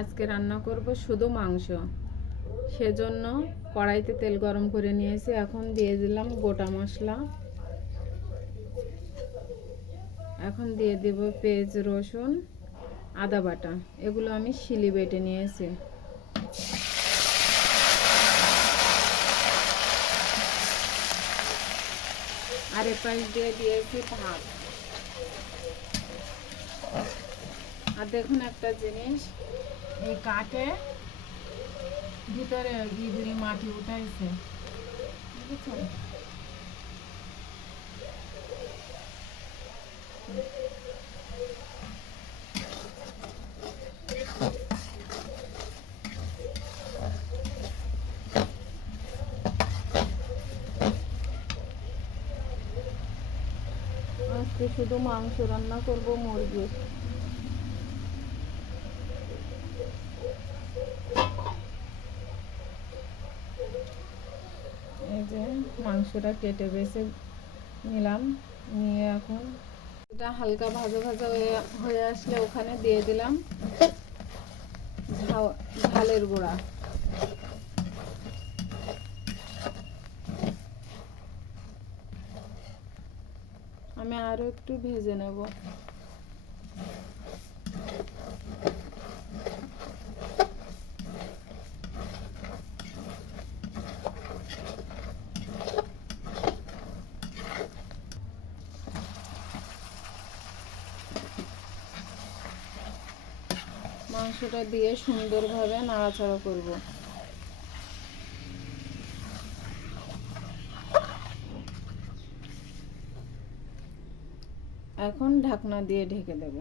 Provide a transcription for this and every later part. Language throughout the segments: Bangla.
আজকে রান্না করব শুধু মাংস। সেজন্য কড়াইতে তেল গরম করে নিয়েছি। এখন দিয়ে দিলাম গোটা মশলা। এখন দিয়ে দেব পেঁয়াজ, রসুন, আদা বাটা। এগুলো আমি শিলি বেটে নিয়েছি। আর এ পাশ দিয়ে দিয়েছি ভাত। আর দেখুন একটা জিনিস, এই কাঠে ভিতরে ইঁদুরে মাটি উঠাইছে, বুঝেছেন? আজকে শুধু মাংস রান্না করব, মুরগির। এই যে মাংসটা কেটে বেছে নিলাম, নিয়ে এখন এটা হালকা ভাজা ভাজা হয়ে আসলে ওখানে দিয়ে দিলাম ঝালের গুঁড়া। আমি আরো একটু ভেজে নেব। মাংসটা দিয়ে সুন্দরভাবে নাড়াচাড়া করব। এখন ঢাকনা দিয়ে ঢেকে দেব।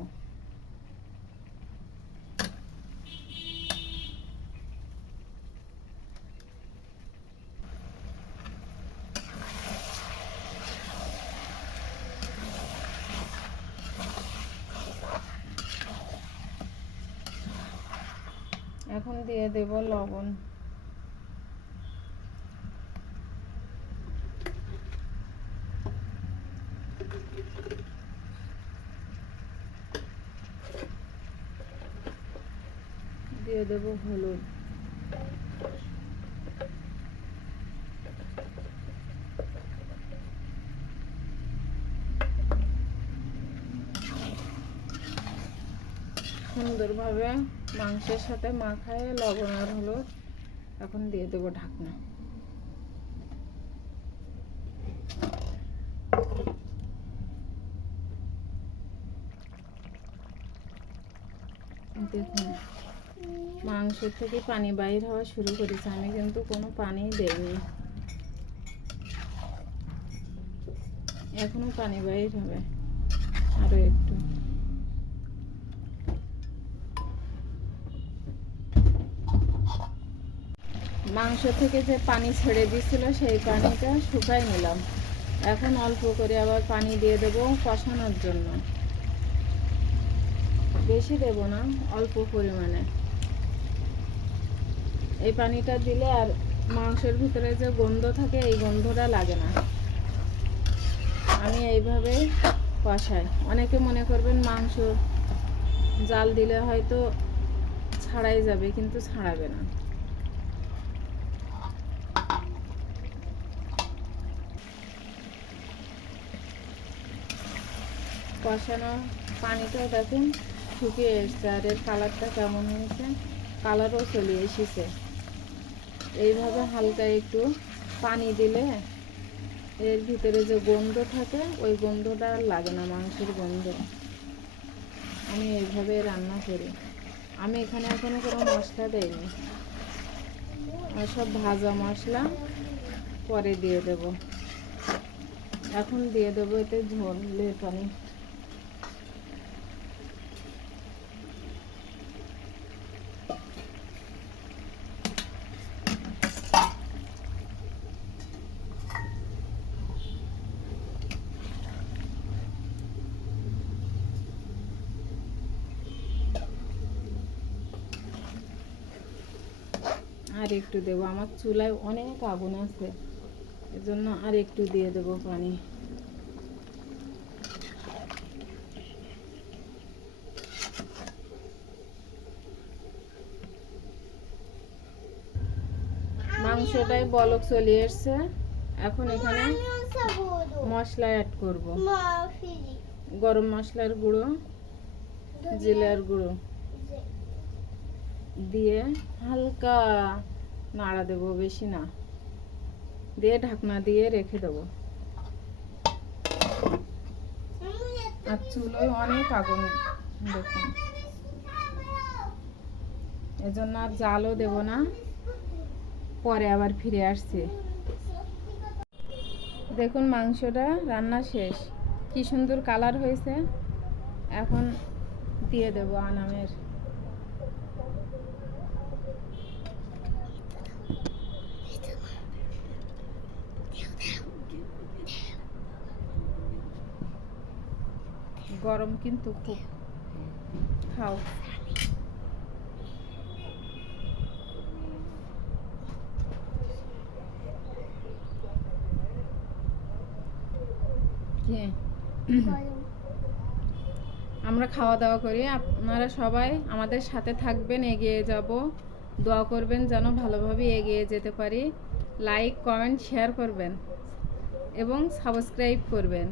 এখন দিয়ে দেব লবণ। দিয়ে দেব হলুদ। সুন্দরভাবে মাংসের সাথে মাখায় লবণ আর হলুদ। এখন দিয়ে দেব ঢাকনা। দেখুন মাংস থেকে পানি বাইর হওয়া শুরু করেছে, আমি কিন্তু কোনো পানি দেইনি। এখনো পানি বাইর হবে আরো একটু। মাংস থেকে যে পানি ছেড়ে দিছিল সেই পানিটা শুকাই নিলাম। এখন অল্প করে আবার পানি দিয়ে দেব কষানোর জন্য। বেশি দেব না, অল্প পরিমাণে। এই পানিটা দিলে আর মাংসের ভিতরে যে গন্ধ থাকে এই গন্ধটা লাগে না। আমি এইভাবে কষাই। অনেকে মনে করবেন মাংস জাল দিলে হয়তো ছাড়াই যাবে, কিন্তু ছাড়াবে না। কষানো পানিটাও দেখুন শুকিয়ে এসছে, আর এর কালারটা কেমন হয়েছে, কালারও চলে এসেছে। এইভাবে হালকা একটু পানি দিলে এর ভিতরে যে গন্ধ থাকে ওই গন্ধটা আর লাগে না, মাংসের গন্ধ। আমি এইভাবে রান্না করি। আমি এখানে এখনো কোনো মশলা দেইনি, আর সব ভাজা মশলা পরে দিয়ে দেব। এখন দিয়ে দেবো এতে ঝোলের পানি। আর একটু দেবো, আমার চুলায় অনেক আগুন আছে, এজন্য আর একটু দিয়ে দেবো পানি। মাংসটাই বলক চলে এসছে। এখন এখানে মশলা অ্যাড করব। গরম মশলার গুঁড়ো, জিরার গুঁড়ো দিয়ে হালকা নাড়া দেব, বেশি না, দিয়ে ঢাকনা দিয়ে রেখে দেবো। আর চুলোয় অনেক আগুন দেখুন, এজন্য আর জালও দেব না, পরে আবার ফিরে আসছে। দেখুন মাংসটা রান্না শেষ, কি সুন্দর কালার হয়েছে। এখন দিয়ে দেব আনামের। গরম কিন্তু খুব, খাও। আমরা খাওয়া দাওয়া করি, আপনারা সবাই আমাদের সাথে থাকবেন, এগিয়ে যাব, দোয়া করবেন যেন ভালোভাবে এগিয়ে যেতে পারি। লাইক, কমেন্ট, শেয়ার করবেন এবং সাবস্ক্রাইব করবেন।